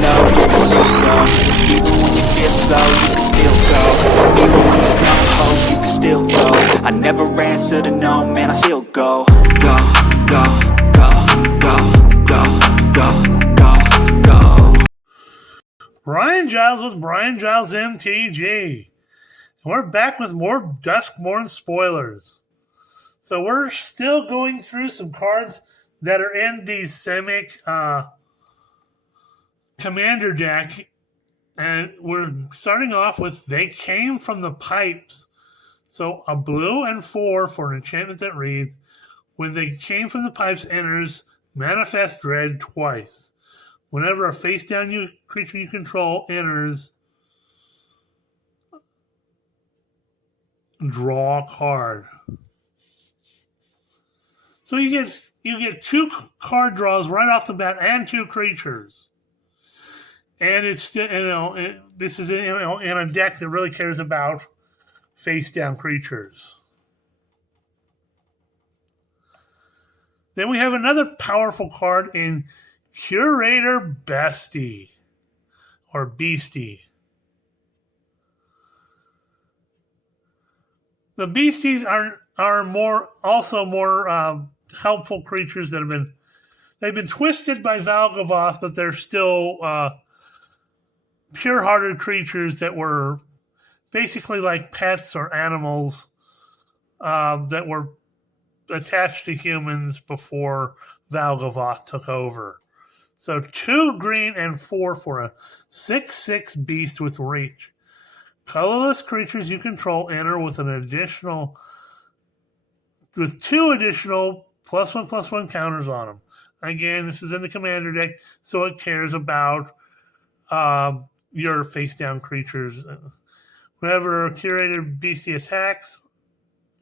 low, you can still go. Even when you feel slow, you can still go. Even when there's no hope, you can still go. I never answer to no, man, I still go. Go, go, go, go, go, go, go, go. Brian Giles with Brian Giles MTG. And we're back with more Duskmourn spoilers. So we're still going through some cards that are in the Simic Commander deck. And we're starting off with They Came from the Pipes. So a blue and 4 for an enchantment that reads, when They Came from the Pipes enters, manifest dread twice. Whenever a face-down creature you control enters, draw a card. So you get 2 card draws right off the bat and 2 creatures. And it's this is in a deck that really cares about face-down creatures. Then we have another powerful card in Curator Bestie or Beastie. The Beasties are more helpful creatures that they've been twisted by Valgavoth, but they're still pure-hearted creatures that were basically like pets or animals that were attached to humans before Valgavoth took over. So 2 green and 4 for a 6/6 beast with reach. Colorless creatures you control enter with 2 additional +1/+1 counters on them. Again, this is in the commander deck, so it cares about your face-down creatures. Whenever a curated beastie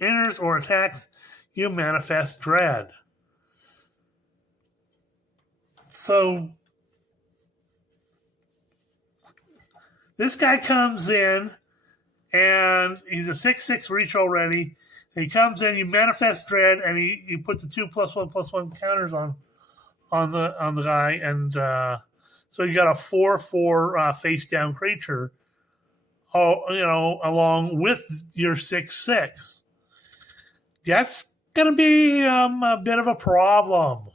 enters or attacks, you manifest dread. So this guy comes in, and he's a 6/6 reach already. And he comes in, you manifest dread, and you put the 2 +1/+1 counters on the guy, and so you got a 4/4 face down creature, along with your 6/6. That's gonna be a bit of a problem.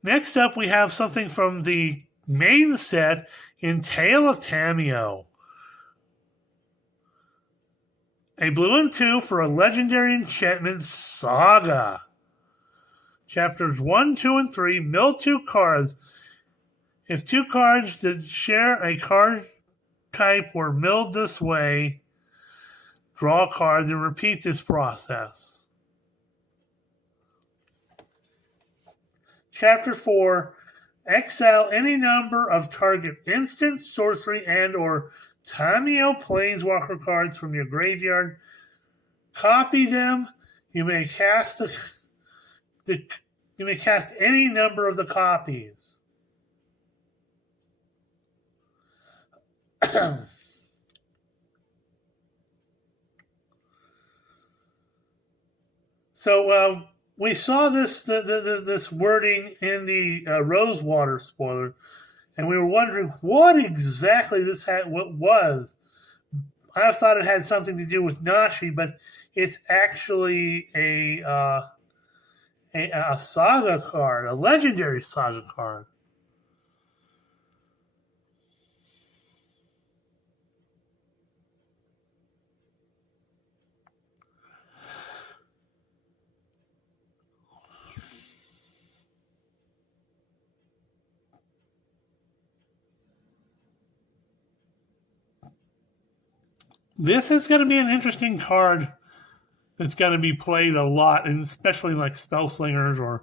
Next up, we have something from the main set in Tale of Tameo. A blue and 2 for a legendary enchantment, Saga. Chapters 1, 2, and 3, mill 2 cards. If 2 cards that share a card type were milled this way, draw a card and repeat this process. Chapter 4, exile any number of target instant, sorcery, and or Tameo Planeswalker cards from your graveyard. Copy them. You may cast any number of the copies. So we saw this wording in the Rosewater spoiler, and we were wondering what exactly what was. I thought it had something to do with Nashi, but it's actually a Saga card, a legendary Saga card. This is going to be an interesting card that's going to be played a lot, and especially like spell slingers or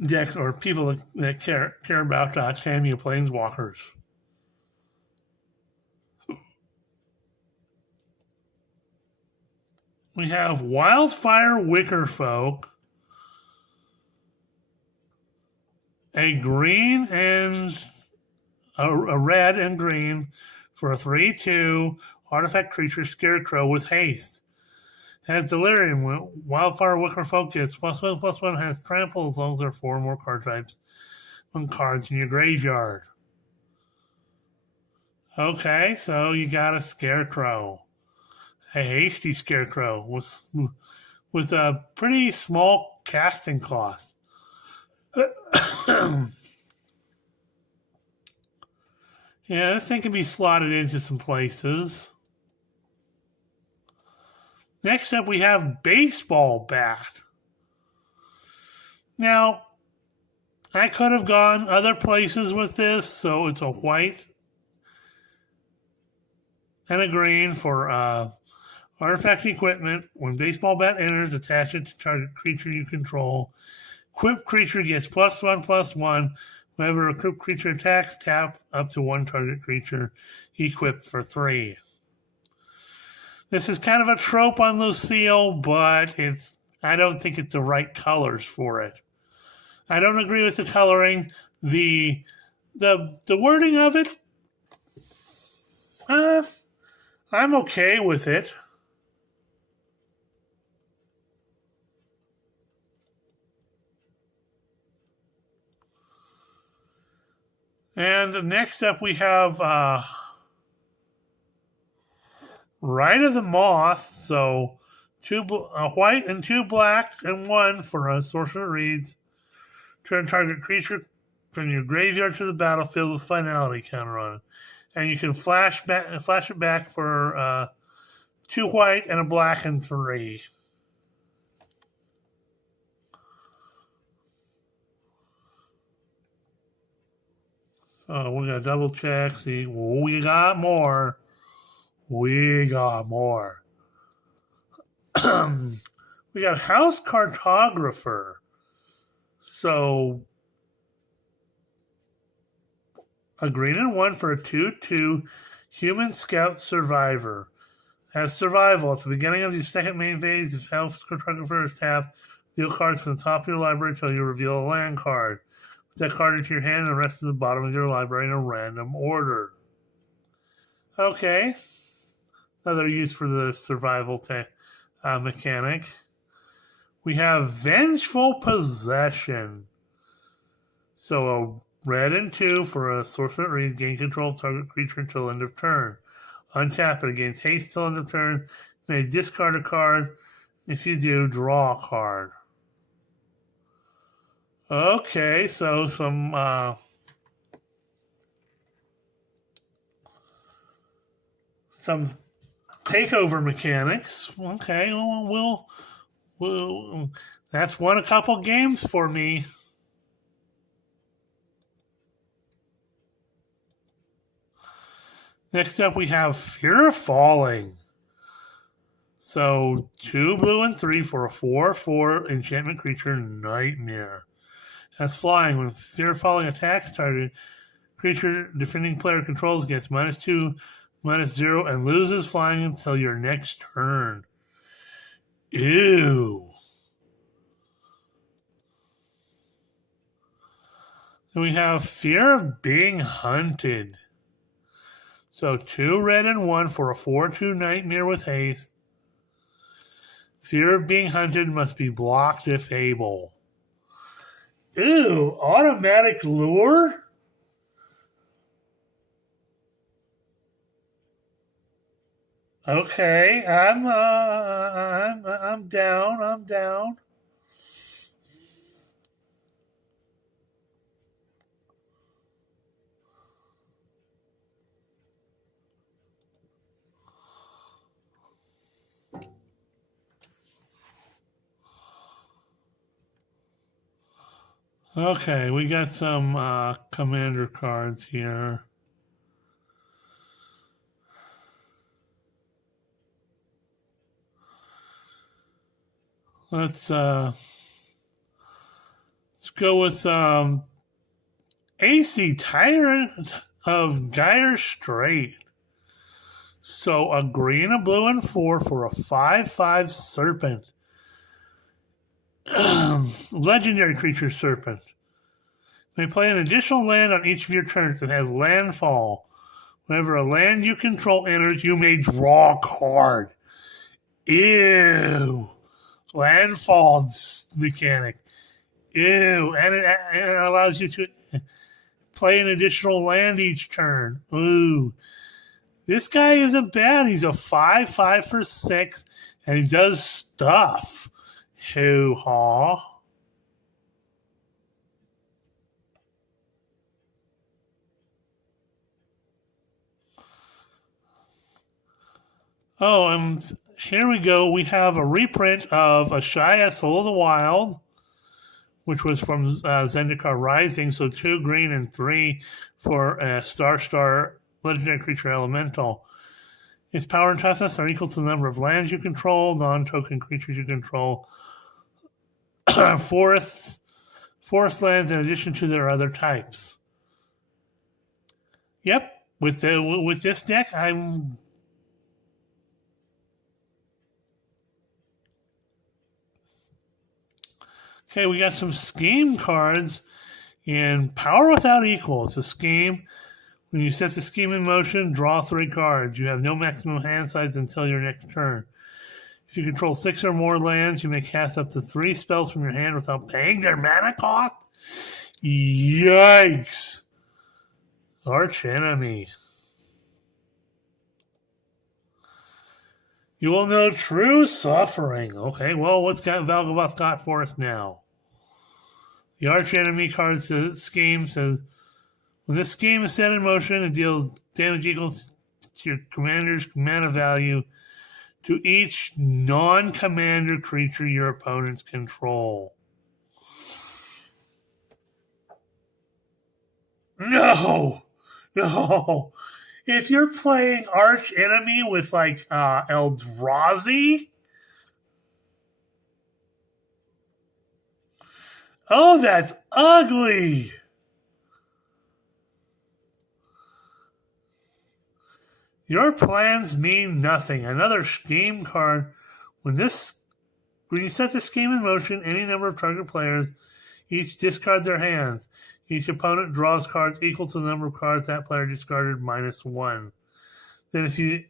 decks or people that care about Tameo Planeswalkers. We have Wildfire Wickerfolk, a green and a red and green for a 3/2 artifact creature Scarecrow with haste. Has Delirium. Wildfire Wicker Focus. +1/+1 has Trample as long as there are 4 more card types on cards in your graveyard. Okay, so you got a Scarecrow. A hasty Scarecrow with a pretty small casting cost. Yeah, this thing can be slotted into some places. Next up, we have Baseball Bat. Now, I could have gone other places with this, so it's a white and a green for artifact equipment. When Baseball Bat enters, attach it to target creature you control. Equipped creature gets +1/+1. Whenever a equipped creature attacks, tap up to 1 target creature equipped for 3. This is kind of a trope on Lucille, but I don't think it's the right colors for it. I don't agree with the coloring. The wording of it, I'm okay with it. And next up we have Rite of the Moth. So a white and 2 black and 1 for a sorcerer reads. Turn target creature from your graveyard to the battlefield with finality counter on it. And you can flash it back for 2 white and a black and 3. So we're gonna double check, see. We got more. We got more. We got House Cartographer. So a green and 1 for a 2/2 Human Scout Survivor. As survival, at the beginning of your second main phase, if House Cartographer is tapped, deal cards from the top of your library until you reveal a land card. Put that card into your hand and the rest of the bottom of your library in a random order. Okay. Another use for the survival mechanic. We have Vengeful Possession. So a red and 2 for a sorcerer reads, gain control of target creature until end of turn. Untap it, against haste till end of turn. May discard a card. If you do, draw a card. Okay, so some takeover mechanics. Okay, we'll that's won a couple games for me. Next up, we have Fear of Falling. So 2 blue and 3 for a 4/4 enchantment creature, Nightmare. That's flying. When Fear of Falling attacks target creature defending player controls gets -2, -0, and loses flying until your next turn. Ew. Then we have Fear of Being Hunted. So 2 red and 1 for a 4/2 Nightmare with haste. Fear of Being Hunted must be blocked if able. Ew, automatic lure? Okay, I'm down. I'm down. Okay, we got some commander cards here. Let's go with AC Tyrant of Gyre Strait. So a green, a blue, and 4 for a 5/5 Serpent. Legendary creature Serpent. May play an additional land on each of your turns that has landfall. Whenever a land you control enters, you may draw a card. Ew. Landfall mechanic. Ew. And it allows you to play an additional land each turn. Ooh. This guy isn't bad. He's a 5/5 for 6, and he does stuff. Hoo-haw. Oh, and here we go. We have a reprint of Ashaya, Soul of the Wild, which was from Zendikar Rising. So 2 green and 3 for a Star legendary creature elemental. Its power and toughness are equal to the number of lands you control, non-token creatures you control, forest lands in addition to their other types. Yep, with this deck, I'm. Okay, we got some scheme cards in Power Without Equal. It's a scheme. When you set the scheme in motion, draw 3 cards. You have no maximum hand size until your next turn. If you control 6 or more lands, you may cast up to 3 spells from your hand without paying their mana cost. Yikes! Arch enemy. You will know true suffering. Okay, well, what's Valgavoth got for us now? The Arch Enemy card scheme says, when this scheme is set in motion, it deals damage equal to your commander's mana value to each non-commander creature your opponents control. No! If you're playing Arch Enemy with like Eldrazi, oh, that's ugly. Your plans mean nothing. Another scheme card. When you set the scheme in motion, any number of target players each discard their hands. Each opponent draws cards equal to the number of cards that player discarded -1. Then if you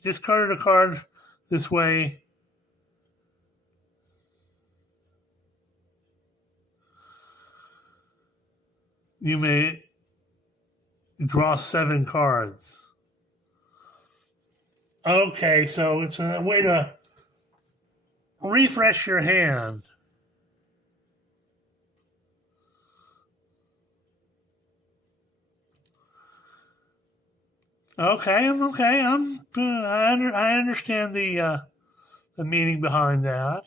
discarded a card this way, you may draw 7 cards. Okay, so it's a way to refresh your hand. Okay. I understand the meaning behind that.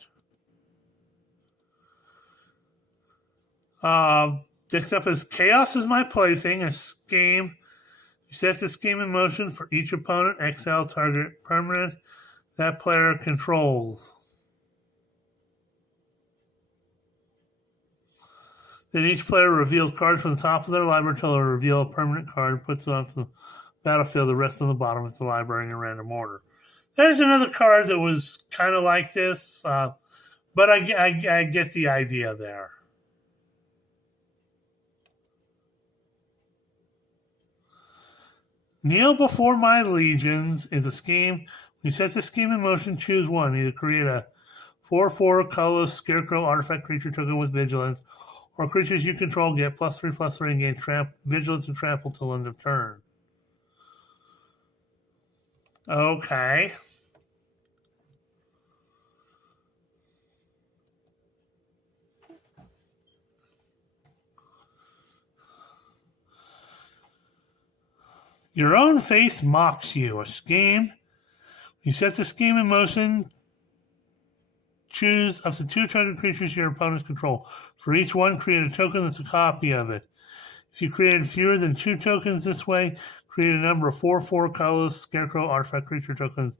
Next up is Chaos is my plaything, a scheme. You set the scheme in motion for each opponent, exile target permanent that player controls. Then each player reveals cards from the top of their library until they reveal a permanent card, puts it onto the battlefield, the rest on the bottom of the library in a random order. There's another card that was kind of like this, but I get the idea there. Kneel before my legions is a scheme. You set the scheme in motion, choose one. Either create a 4/4 colorless scarecrow artifact creature token with vigilance, or creatures you control get +3/+3 and gain vigilance and trample till end of turn. Okay. Your own face mocks you. A scheme. You set the scheme in motion. Choose up to 2 target creatures your opponents control. For each one, create a token that's a copy of it. If you created fewer than 2 tokens this way, create a number of 4/4 colorless scarecrow artifact creature tokens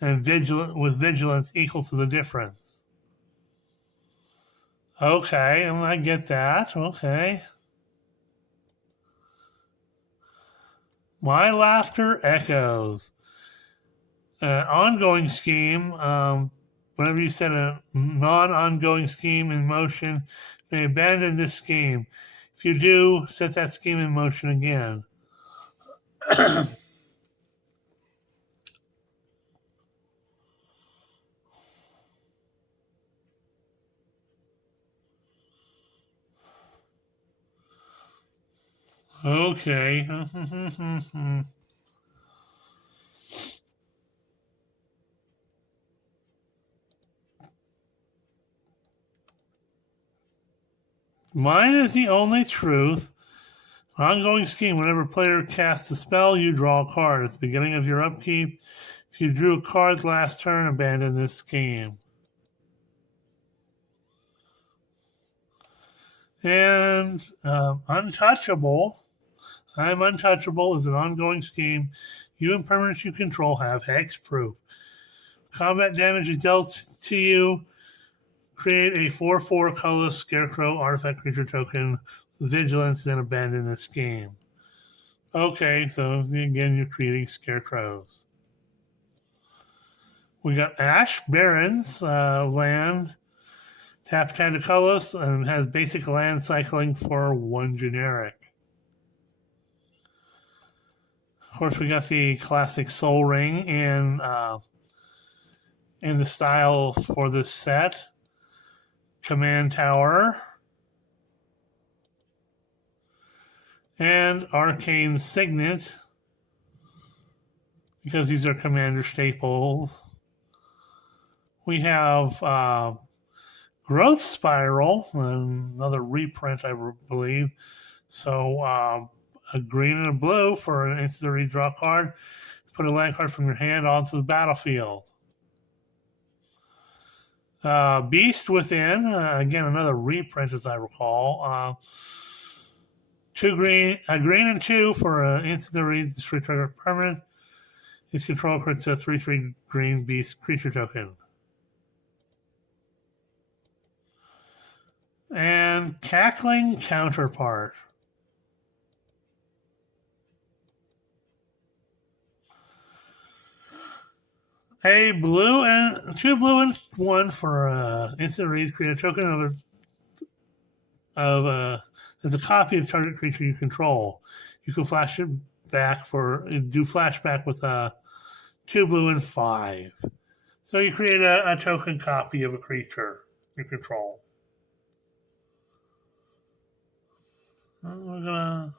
and with vigilance equal to the difference. Okay, I get that. Okay. My laughter echoes. Ongoing scheme. Whenever you set a non-ongoing scheme in motion, you may abandon this scheme. If you do, set that scheme in motion again. Okay. Mine is the only truth. Ongoing scheme. Whenever a player casts a spell, you draw a card. At the beginning of your upkeep, if you drew a card last turn, abandon this scheme. And Untouchable. I'm Untouchable is an ongoing scheme. You and permanents you control have hexproof. Combat damage is dealt to you. Create a 4/4 colorless scarecrow artifact creature token. Vigilance, then abandon this game. Okay, so again, you're creating scarecrows. We got Ash Barrens land. Tap to colorless and has basic land cycling for 1 generic. Of course, we got the classic Soul Ring in the style for this set. Command Tower. And Arcane Signet, because these are commander staples. We have Growth Spiral, another reprint, I believe. So a green and a blue for an instant redraw card. Put a land card from your hand onto the battlefield. Beast Within, again, another reprint as I recall. 2 green, a green and 2 for an instant retrigger permanent. Its control creates a 3/3 green beast creature token. And Cackling Counterpart. A blue and 2 blue and 1 for instant read. Create a token as a copy of target creature you control. You can flash it back do flashback with 2 blue and 5. So you create a token copy of a creature you control. We're gonna.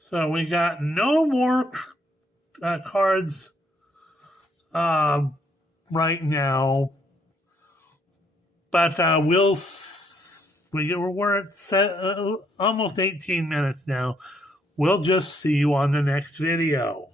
So we got no more cards right now, but we're at almost 18 minutes now. We'll just see you on the next video.